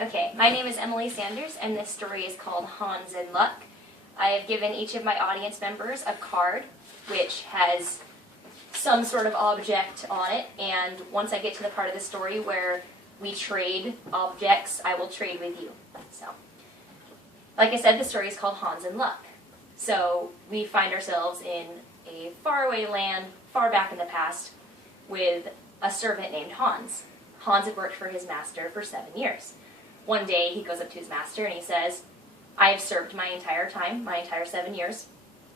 Okay, my name is Emily Sanders, and this story is called Hans in Luck. I have given each of my audience members a card which has some sort of object on it, and once I get to the part of the story where we trade objects, I will trade with you. So, like I said, the story is called Hans in Luck. So, we find ourselves in a faraway land, far back in the past, with a servant named Hans. Hans had worked for his master for 7 years. One day, he goes up to his master and he says, I have served my entire time, my entire 7 years,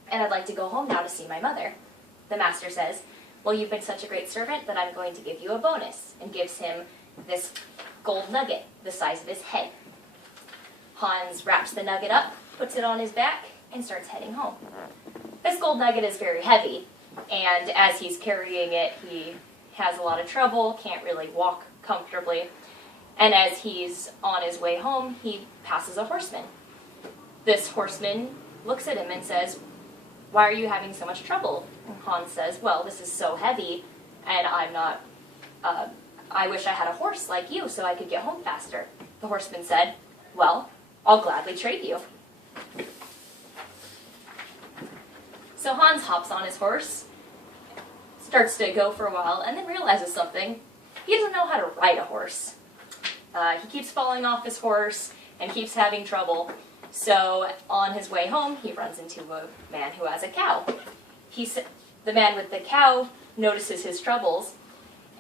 and I'd like to go home now to see my mother. The master says, well, you've been such a great servant that I'm going to give you a bonus, and gives him this gold nugget the size of his head. Hans wraps the nugget up, puts it on his back, and starts heading home. This gold nugget is very heavy, and as he's carrying it, he has a lot of trouble, can't really walk comfortably. And as he's on his way home, he passes a horseman. This horseman looks at him and says, why are you having so much trouble? And Hans says, well, this is so heavy, and I wish I had a horse like you so I could get home faster. The horseman said, well, I'll gladly trade you. So Hans hops on his horse, starts to go for a while, and then realizes something. He doesn't know how to ride a horse. He keeps falling off his horse and keeps having trouble. So on his way home, he runs into a man who has a cow. The man with the cow notices his troubles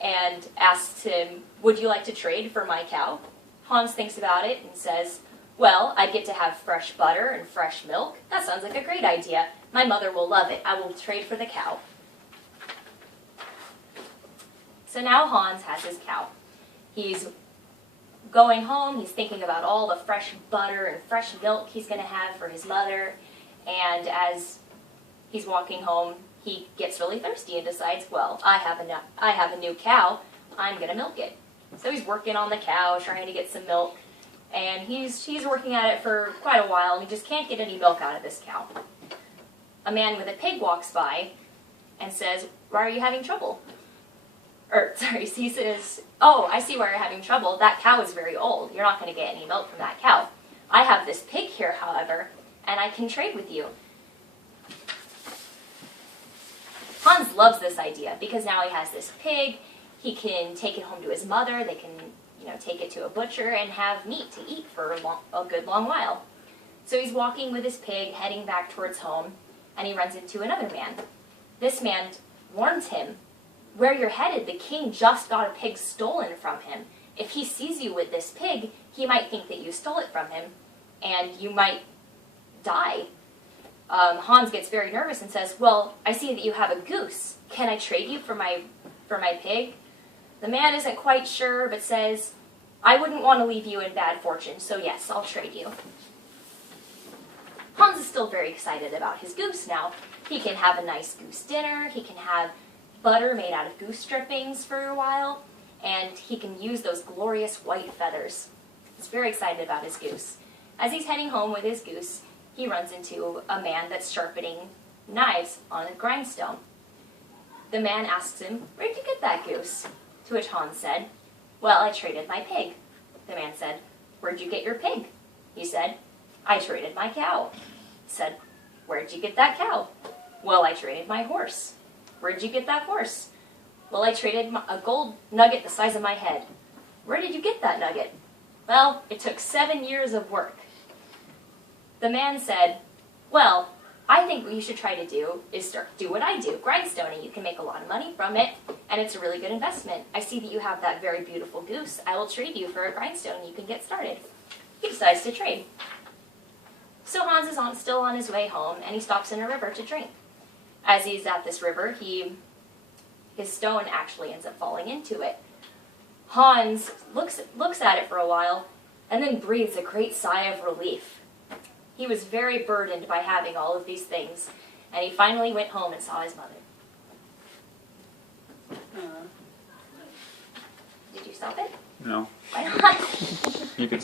and asks him, would you like to trade for my cow? Hans thinks about it and says, well, I get to have fresh butter and fresh milk. That sounds like a great idea. My mother will love it. I will trade for the cow. So now Hans has his cow. He's going home, he's thinking about all the fresh butter and fresh milk he's going to have for his mother, and as he's walking home, he gets really thirsty and decides, well, I have a new cow, I'm going to milk it. So he's working on the cow, trying to get some milk, and he's working at it for quite a while, and he just can't get any milk out of this cow. A man with a pig walks by and says, why are you having trouble? He says, oh, I see why you're having trouble. That cow is very old. You're not going to get any milk from that cow. I have this pig here, however, and I can trade with you. Hans loves this idea because now he has this pig. He can take it home to his mother. They can, take it to a butcher and have meat to eat for a good long while. So he's walking with his pig, heading back towards home, and he runs into another man. This man warns him, where you're headed, the king just got a pig stolen from him. If he sees you with this pig, he might think that you stole it from him, and you might die. Hans gets very nervous and says, well, I see that you have a goose. Can I trade you for my pig? The man isn't quite sure, but says, I wouldn't want to leave you in bad fortune, so yes, I'll trade you. Hans is still very excited about his goose now. He can have a nice goose dinner, he can have butter made out of goose strippings for a while, and he can use those glorious white feathers. He's very excited about his goose. As he's heading home with his goose, he runs into a man that's sharpening knives on a grindstone. The man asks him, where'd you get that goose? To which Hans said, well, I traded my pig. The man said, where'd you get your pig? He said, I traded my cow. He said, where'd you get that cow? Well, I traded my horse. Where'd you get that horse? Well, I traded a gold nugget the size of my head. Where did you get that nugget? Well, it took 7 years of work. The man said, well, I think what you should try to do is do what I do, grindstoning. You can make a lot of money from it, and it's a really good investment. I see that you have that very beautiful goose. I will trade you for a grindstone, and you can get started. He decides to trade. So Hans is still on his way home, and he stops in a river to drink. As he's at this river, his stone actually ends up falling into it. Hans looks at it for a while, and then breathes a great sigh of relief. He was very burdened by having all of these things, and he finally went home and saw his mother. Did you stop it? No. Why not? You could